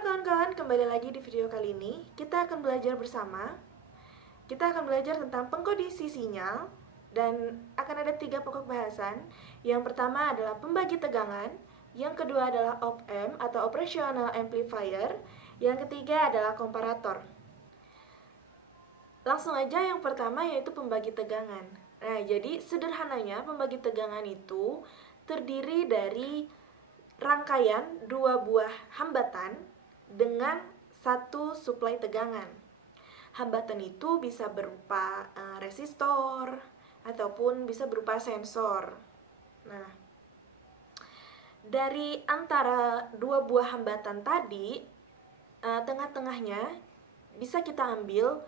Halo kawan-kawan, kembali lagi di video kali ini. Kita akan belajar bersama. Kita akan belajar tentang pengkondisi sinyal. Dan akan ada 3 pokok bahasan. Yang pertama adalah pembagi tegangan. Yang kedua adalah op-amp atau operational amplifier. Yang ketiga adalah komparator. Langsung aja yang pertama yaitu pembagi tegangan. Nah, jadi sederhananya pembagi tegangan itu terdiri dari rangkaian 2 buah hambatan dengan 1 suplai tegangan. Hambatan itu bisa berupa resistor ataupun bisa berupa sensor. Nah, dari antara 2 buah hambatan tadi, tengah-tengahnya bisa kita ambil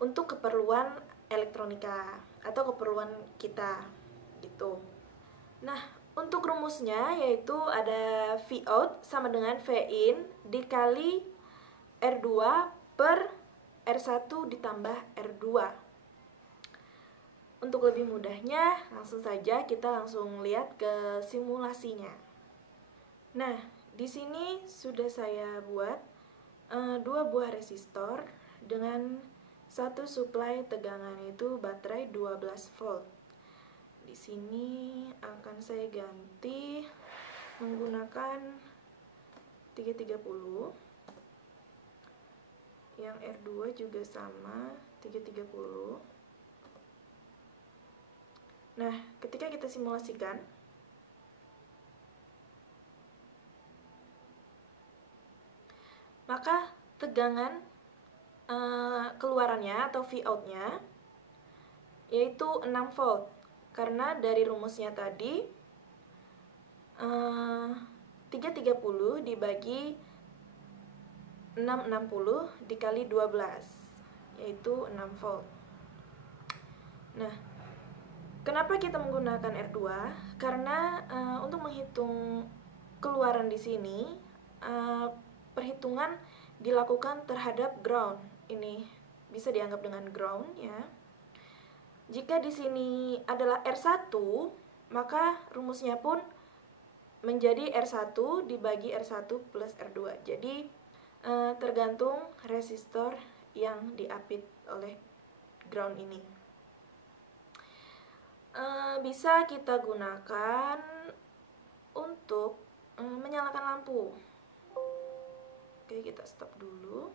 untuk keperluan elektronika atau keperluan kita gitu. Nah, untuk rumusnya yaitu ada Vout sama dengan Vin dikali R2 per R1 ditambah R2. Untuk lebih mudahnya, langsung saja kita langsung lihat ke simulasinya. Nah, di sini sudah saya buat 2 buah resistor dengan 1 suplai tegangan, yaitu baterai 12 volt. Di sini akan saya ganti menggunakan 330. Yang R2 juga sama, 330. Nah, ketika kita simulasikan, maka tegangan keluarannya atau Vout-nya yaitu 6 volt. Karena dari rumusnya tadi 330 dibagi 660 dikali 12 yaitu 6 volt. Nah, kenapa kita menggunakan R2? Karena untuk menghitung keluaran di sini perhitungan dilakukan terhadap ground. Ini bisa dianggap dengan ground ya. Jika di sini adalah R1, maka rumusnya pun menjadi R1 dibagi R1 plus R2. Jadi tergantung resistor yang diapit oleh ground ini. Bisa kita gunakan untuk menyalakan lampu. Oke, kita stop dulu.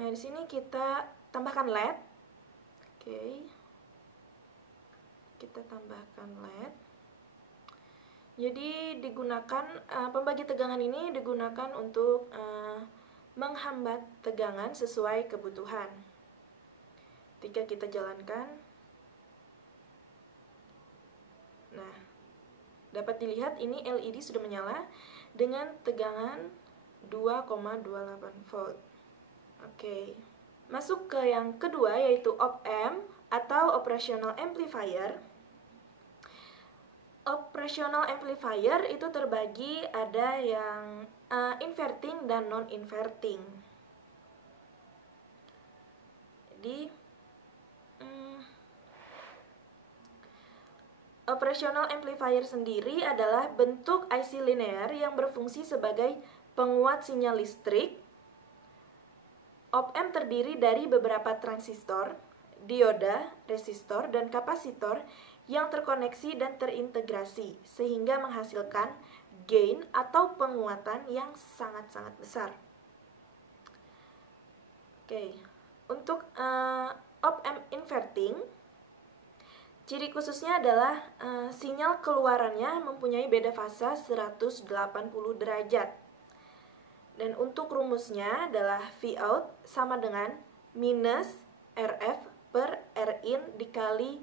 Nah, di sini kita tambahkan LED. Oke. Kita tambahkan LED. Jadi digunakan pembagi tegangan ini digunakan untuk menghambat tegangan sesuai kebutuhan. Ketika kita jalankan, nah, dapat dilihat ini LED sudah menyala dengan tegangan 2,28 volt. Oke. Masuk ke yang kedua yaitu op-amp atau operational amplifier. Operational amplifier itu terbagi ada yang inverting dan non-inverting. Jadi operational amplifier sendiri adalah bentuk IC linear yang berfungsi sebagai penguat sinyal listrik. Op-amp terdiri dari beberapa transistor, dioda, resistor, dan kapasitor yang terkoneksi dan terintegrasi sehingga menghasilkan gain atau penguatan yang sangat-sangat besar. Oke, untuk op-amp inverting, ciri khususnya adalah sinyal keluarannya mempunyai beda fasa 180 derajat. Dan untuk rumusnya adalah Vout sama dengan minus RF per Rin dikali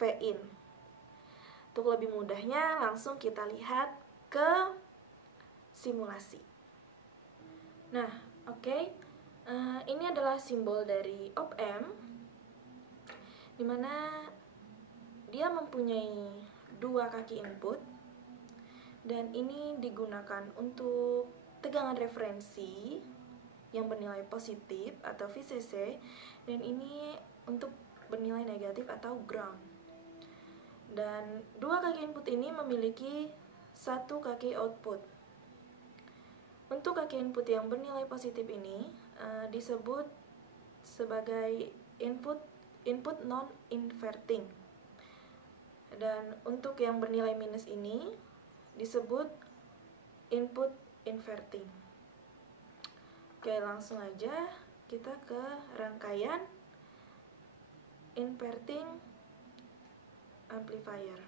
Vin. Untuk lebih mudahnya langsung kita lihat ke simulasi. Nah, oke. Ini adalah simbol dari op-amp, dimana dia mempunyai 2 kaki input, dan ini digunakan untuk tegangan referensi yang bernilai positif atau VCC, dan ini untuk bernilai negatif atau ground. Dan 2 kaki input ini memiliki 1 kaki output. Untuk kaki input yang bernilai positif ini disebut sebagai input non-inverting. Dan untuk yang bernilai minus ini disebut input inverting. Oke, langsung aja kita ke rangkaian inverting amplifier.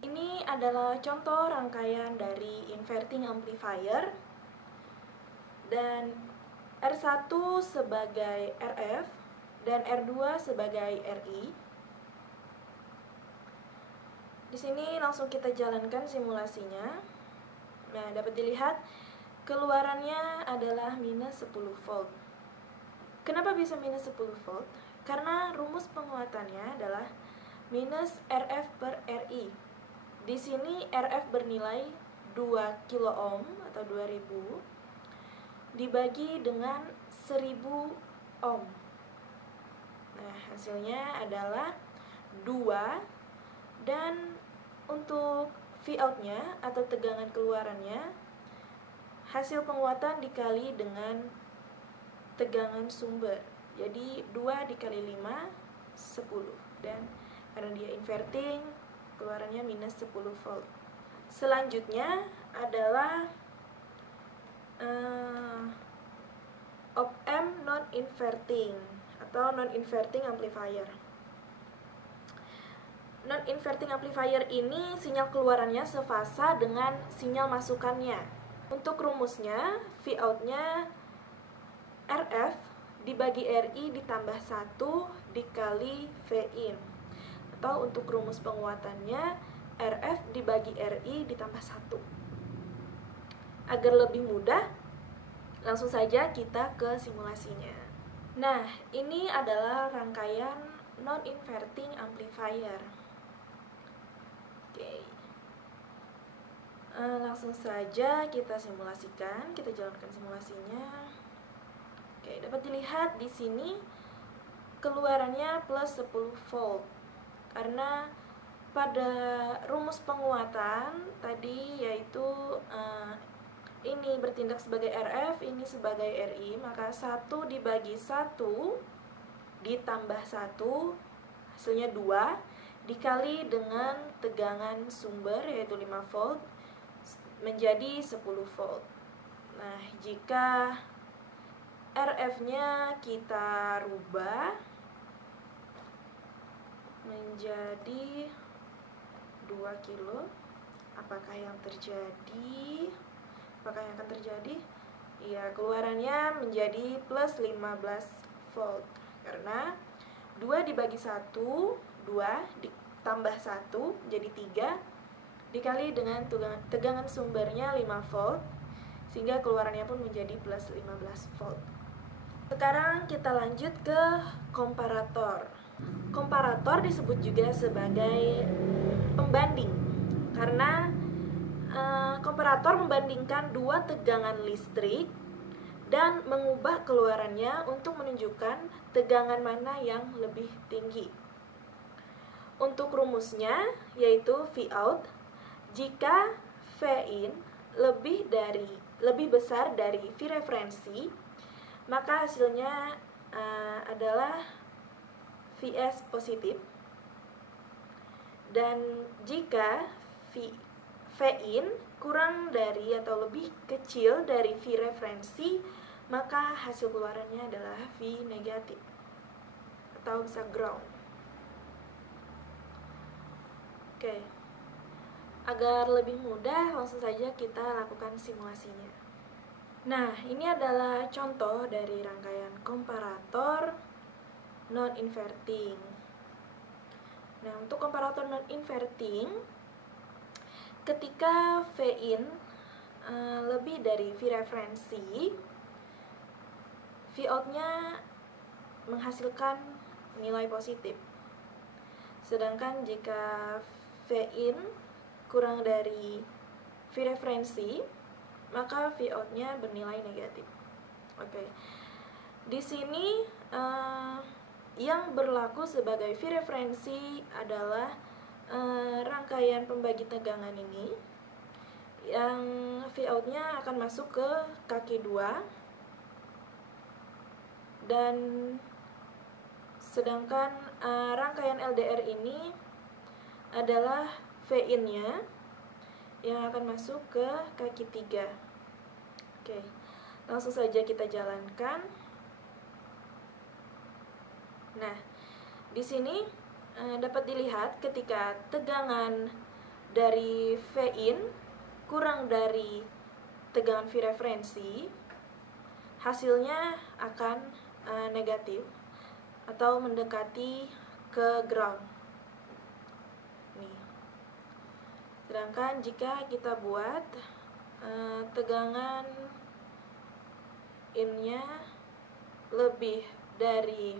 Ini adalah contoh rangkaian dari inverting amplifier, dan R1 sebagai RF dan R2 sebagai RI. Di sini langsung kita jalankan simulasinya. Nah, dapat dilihat keluarannya adalah minus 10 volt. Kenapa bisa minus 10 volt? Karena rumus penguatannya adalah minus RF per RI. Di sini RF bernilai 2 kilo ohm atau 2000 dibagi dengan 1000 ohm. Nah, hasilnya adalah 2, dan untuk Vout-nya atau tegangan keluarannya, hasil penguatan dikali dengan tegangan sumber. Jadi 2 dikali 5, 10. Dan karena dia inverting, keluarannya minus 10 volt. Selanjutnya adalah op-amp non-inverting atau non-inverting amplifier. Non-inverting amplifier ini sinyal keluarannya sefasa dengan sinyal masukannya. Untuk rumusnya, Vout-nya RF dibagi RI ditambah 1 dikali Vin. Atau untuk rumus penguatannya, RF dibagi RI ditambah 1. Agar lebih mudah, langsung saja kita ke simulasinya. Nah, ini adalah rangkaian non-inverting amplifier. Oke. Langsung saja kita simulasikan, kita jalankan simulasinya. Oke, dapat dilihat di sini keluarannya plus 10 volt. Karena pada rumus penguatan tadi yaitu ini bertindak sebagai RF, ini sebagai RI, maka 1 dibagi 1 ditambah 1 hasilnya 2 dikali dengan tegangan sumber yaitu 5 volt menjadi 10 volt. Nah, jika RF-nya kita rubah menjadi 2 kilo, apakah yang terjadi? Apakah yang akan terjadi? Ya, keluarannya menjadi plus 15 volt. Karena 2 dibagi 1, 2 ditambah 1 jadi 3 dikali dengan tegangan sumbernya 5 volt, sehingga keluarannya pun menjadi plus 15 volt. Sekarang kita lanjut ke komparator. Komparator disebut juga sebagai pembanding, karena komparator membandingkan dua tegangan listrik dan mengubah keluarannya untuk menunjukkan tegangan mana yang lebih tinggi. Untuk rumusnya yaitu Vout jika Vin lebih besar dari V referensi, maka hasilnya adalah Vs positif. Dan jika Vin kurang dari atau lebih kecil dari V referensi, maka hasil keluarannya adalah V negatif atau bisa ground. Oke. Agar lebih mudah, langsung saja kita lakukan simulasinya. Nah, ini adalah contoh dari rangkaian komparator non-inverting. Nah, untuk komparator non-inverting, ketika Vin lebih dari V referensi, Vout-nya menghasilkan nilai positif. Sedangkan jika Vin kurang dari V referensi, maka Vout-nya bernilai negatif. Oke. Di sini yang berlaku sebagai V referensi adalah rangkaian pembagi tegangan ini. yang V-out-nya akan masuk ke kaki 2, dan sedangkan rangkaian LDR ini adalah V-in-nya yang akan masuk ke kaki 3. Oke, langsung saja kita jalankan. Nah, di sini dapat dilihat ketika tegangan dari V-in kurang dari tegangan V referensi, hasilnya akan negatif atau mendekati ke ground. Nih. Sedangkan jika kita buat tegangan in-nya lebih dari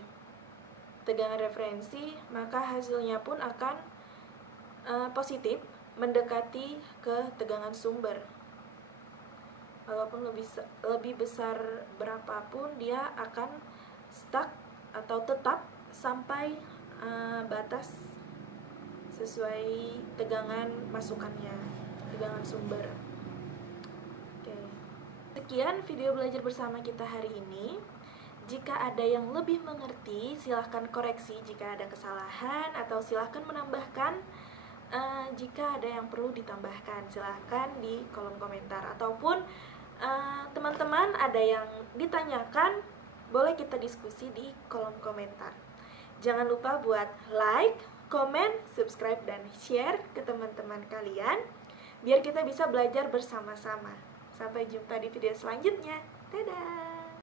tegangan referensi, maka hasilnya pun akan positif, mendekati ke tegangan sumber. Walaupun lebih besar berapapun, dia akan stuck atau tetap sampai batas sesuai tegangan masukannya, tegangan sumber. Oke. Sekian video belajar bersama kita hari ini. Jika ada yang lebih mengerti, silahkan koreksi jika ada kesalahan, atau silahkan menambahkan jika ada yang perlu ditambahkan. Silahkan di kolom komentar, ataupun teman-teman ada yang ditanyakan, boleh kita diskusi di kolom komentar. Jangan lupa buat like, komen, subscribe, dan share ke teman-teman kalian, biar kita bisa belajar bersama-sama. Sampai jumpa di video selanjutnya. Dadah!